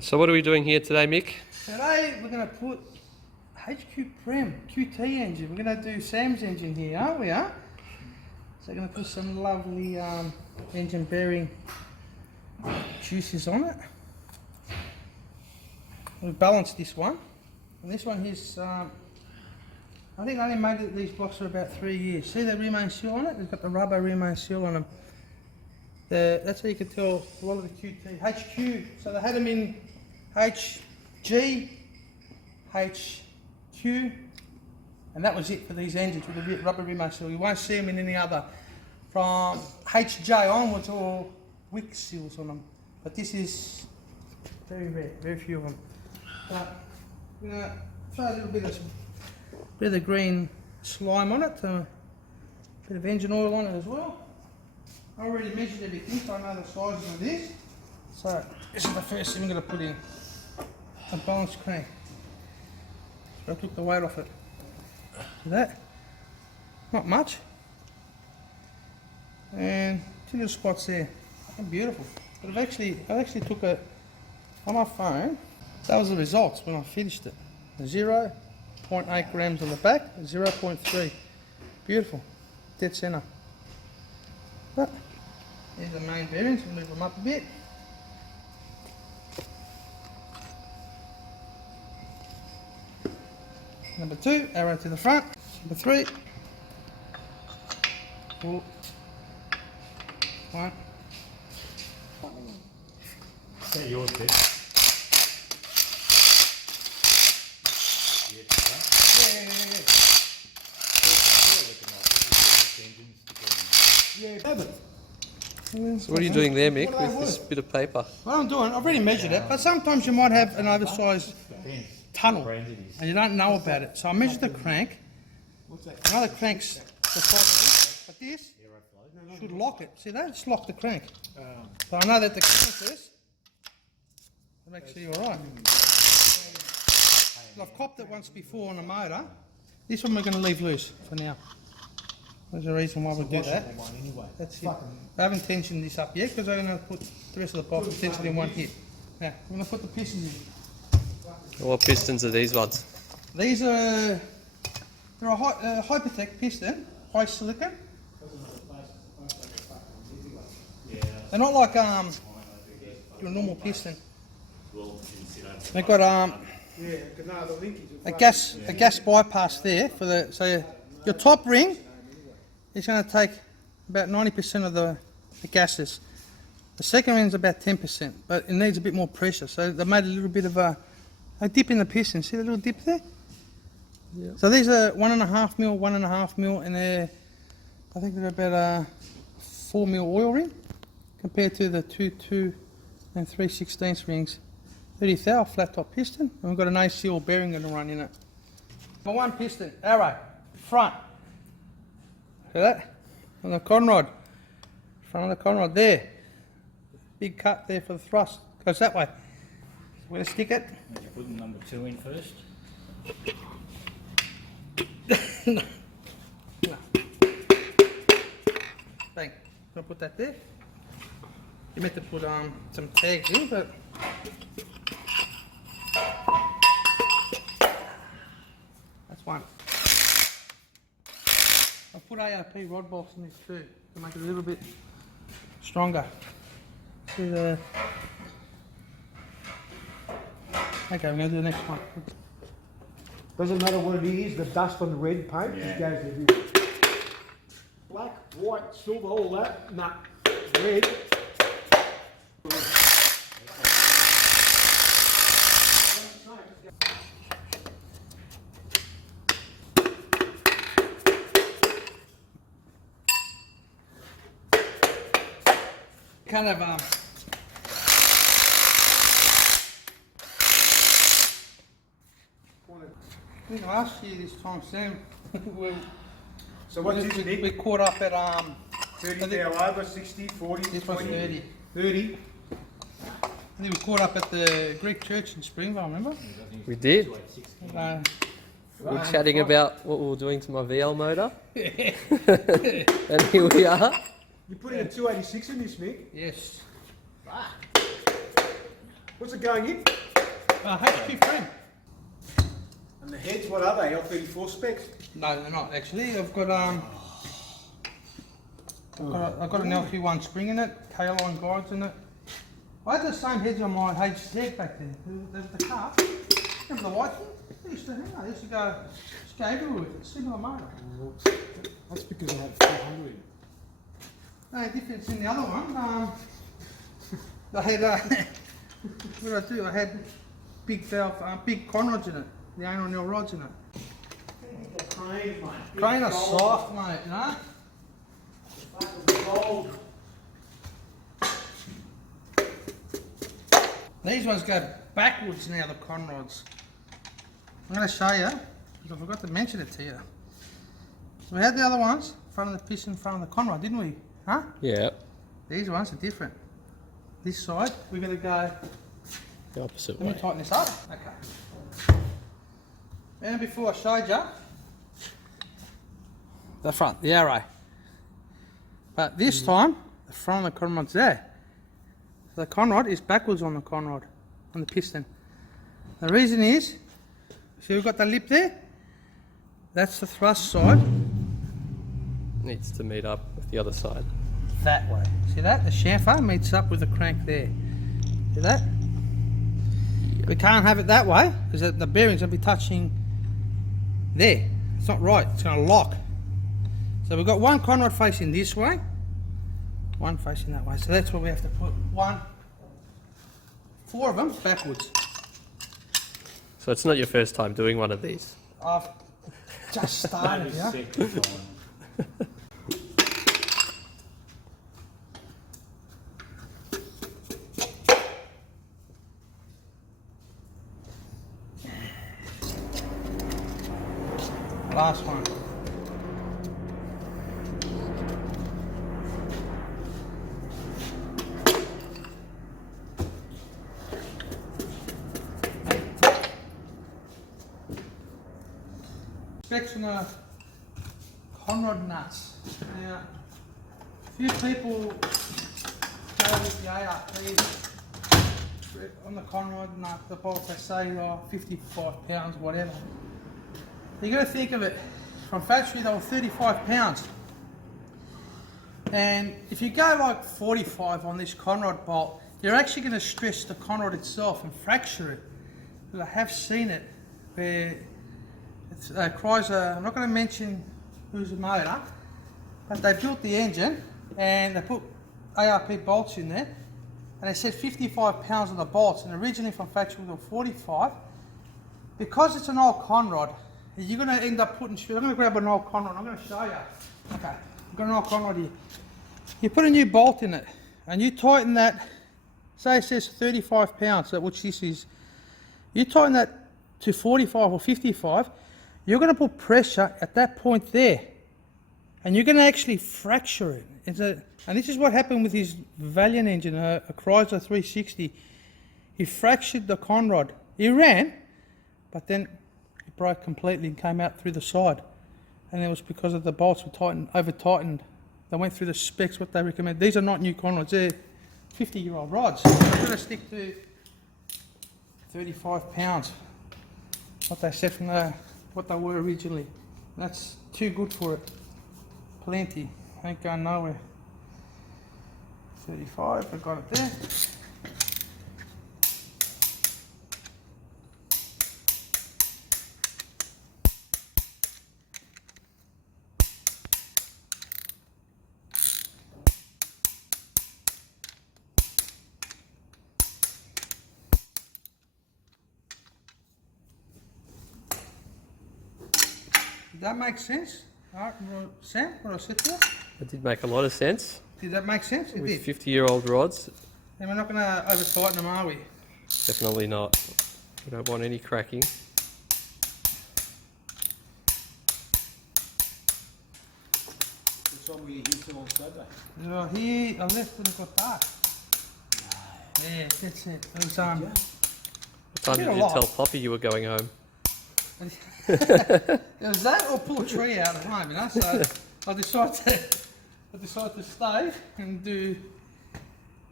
So what are we doing here today, Mick? Today we're going to put HQ Prem QT engine. We're going to do Sam's engine here, aren't we? So we're going to put some lovely engine bearing juices on it. We've balanced this one, and this one here's I think I only made these blocks for about 3 years. See the remain seal on it? It's got the rubber remain seal on them. That's how you can tell a lot of the QT. HQ, so they had them in HG, HQ, and that was it for these engines with the rubber remain seal. You won't see them in any other. From HJ onwards, all wick seals on them. But this is very rare, very few of them. But we're going to throw a little bit of the green slime on it, a bit of engine oil on it as well. I already measured everything, so I know the sizes of this. So this is the first thing we're going to put in, a balanced crank. So I took the weight off it. See that? Not much. And two little spots there. They're beautiful. But I actually took it on my phone. That was the results when I finished it. 0.8 grams on the back, 0.3. Beautiful. Dead center. But here's the main bearings, we'll move them up a bit. Number 2, arrow to the front. Number 3, 4, 1. Is that yours, Pip? So what are you doing there, Mick, with this bit of paper? What I'm doing, I've already measured it, but sometimes you might have an oversized tunnel and you don't know about it. So I measured the crank. I know the crank's the size of this, but this should lock it. See that? It's locked the crank. So I know that the crank is actually alright. I've copped it once before on a motor. This one we're going to leave loose for now. There's a reason why we do that. That's it. I haven't tensioned this up yet because I'm going to put the rest of the box tensioned in one hit. Now, I'm going to put the pistons in. What pistons are these ones? These are they're a Hypertech piston, high silicon. They're not like your normal piston. They've got a gas bypass there for the so your top ring is going to take about 90% of the gases. The second ring is about 10%, but it needs a bit more pressure. So they made a little bit of a dip in the piston. See the little dip there? Yep. So these are 1.5 mil, 1.5 mil, and I think they're about a 4 mil oil ring compared to the 2 and 3/16 rings. 30 thou flat top piston, and we've got an ACL bearing going to run in it. Number 1 piston, arrow, front. See that? On the conrod. Front of the conrod there. Big cut there for the thrust. Goes that way. So we're going to stick it. You're putting number 2 in first. No. Bang. I'm going to put that there. You meant to put some tags in, but that's one. I'll put ARP rod bolts in this too to make it a little bit stronger. See the... Okay, we're going to do the next one. Doesn't matter what it is, the dust on the red paint just goes everywhere. Black, white, silver, all that, nah, red. Kind of I think last year this time, Sam, So what's this, Nick? we caught up at 30 now over, 60, 40, this was 30. 30. I think we caught up at the Greek church in Springvale, remember? We did. Uh, We were chatting about what we were doing to my VL motor. And here we are. You're putting a 286 in this, Mick? yes. What's it going in? HQ frame. And the heads, what are they? L34 specs? No, they're not actually. I've got I've got an LQ1 spring in it, K-line guides in it. I had the same heads on my HZ back then. The car. Remember the white one? They used to, they used to go everywhere with it. Similar motor. That's because I had 400. No difference in the other one. I had what did I do? I had big valve, big conrods in it. The anal nil rods in it. Crane, mate. Crane are soft, mate. You know. Gold. These ones go backwards now, the conrods. I'm going to show you, because I forgot to mention it to you. So we had the other ones, front of the piston, front of the conrod, didn't we? Huh? Yeah. These ones are different. This side, we're going to go, The opposite let me way. tighten this up. Okay. And before I showed you, the front, the arrow. But this time, the front of the conrod's there. The conrod is backwards on the conrod, on the piston. The reason is, see we've got the lip there? That's the thrust side. Needs to meet up with the other side. That way. See that? The chamfer meets up with the crank there. See that? We can't have it that way, because the bearing's going to be touching there. It's not right, it's going to lock. So we've got one conrod facing this way, one facing that way. So that's where we have to put four of them backwards. So it's not your first time doing one of these. I've just started, yeah. Second time. Last one. Specs on the conrod nuts. Now, a few people go with the ARP on the conrod nut, the bolt, they say 55 pounds, whatever. You got to think of it, from factory they were 35 pounds. And if you go like 45 on this conrod bolt, you're actually going to stress the conrod itself and fracture it. Because I have seen it where it's Chrysler, I'm not going to mention who's the motor, but they built the engine and they put ARP bolts in there and they said 55 pounds on the bolts, and originally from factory they were 45. Because it's an old conrod, you're going to end up putting, I'm going to grab an old conrod, I'm going to show you. Okay, I've got an old conrod here. You put a new bolt in it and you tighten that, say it says 35 pounds, which this is, you tighten that to 45 or 55, you're going to put pressure at that point there and you're going to actually fracture it. And this is what happened with his Valiant engine, a Chrysler 360. He fractured the conrod. He ran, but then it broke completely and came out through the side. And it was because of the bolts were over tightened. They went through the specs, what they recommend. These are not new conrods, they're 50-year-old rods. So I'm going to stick to 35 pounds. What they said from what they were originally. That's too good for it. Plenty. Ain't going nowhere. 35, I got it there. Did that make sense? Alright, Sam, what I said to you? It did make a lot of sense. Did that make sense? It With did. 50-year-old rods, And we're not going to over tighten them, are we? definitely not. We don't want any cracking. It's on where you hit it on Saturday. Here, I left and it got dark. Yeah, that's it. It was, What time did did a you lot. tell Poppy you were going home? it was that or pull a tree out at home, you know, so I decided to stay and do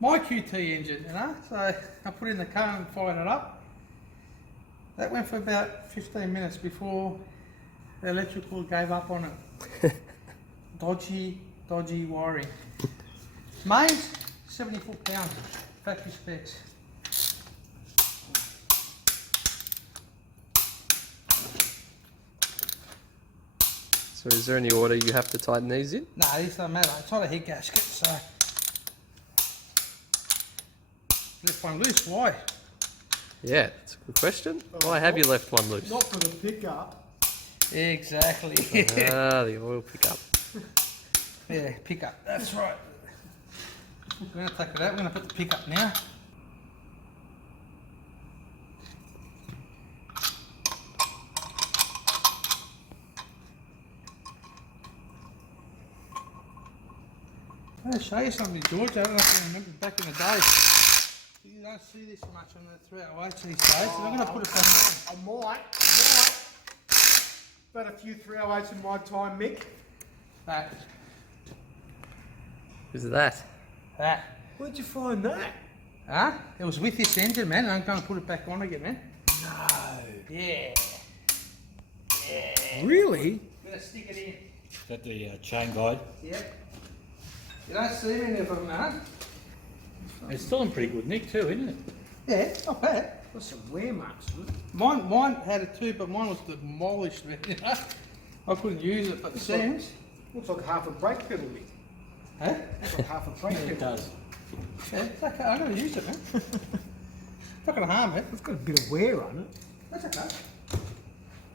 my QT engine, you know. So I put it in the car and fired it up. That went for about 15 minutes before the electrical gave up on it. dodgy wiring. Mains, 74 pounds, factory specs. So is there any order you have to tighten these in? No, this doesn't matter. It's not a head gasket, so left one loose. Why? Yeah, that's a good question. Why have you left one loose? Not for the pickup. Exactly. Ah, the oil pickup. Yeah, pickup. That's right. We're going to take it out. We're going to put the pickup now. I'm going to show you something, George. I don't know if you remember back in the day. You don't see this much on the 308s these days. So I'm going to put it back on. I might. Had a few 308s in my time, Mick. That. Who's that? That. Where'd you find that? Huh? It was with this engine, man. I'm going to put it back on again, man. No. Yeah. Really? I'm going to stick it in. Is that the chain guide? Yep. You don't see many of them, man. It's still in pretty good nick too, isn't it? Yeah, not bad. Got some wear marks on it. Mine had it too, but mine was demolished, man. You know? I couldn't use it, but it seems. Looks like half a brake pedal, Mick. Huh? Looks like half a brake pedal. It does. Yeah, it's okay. I'm going to use it, man. It's not going to harm it. It's got a bit of wear on it. That's okay.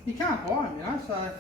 You can't buy them, you know, so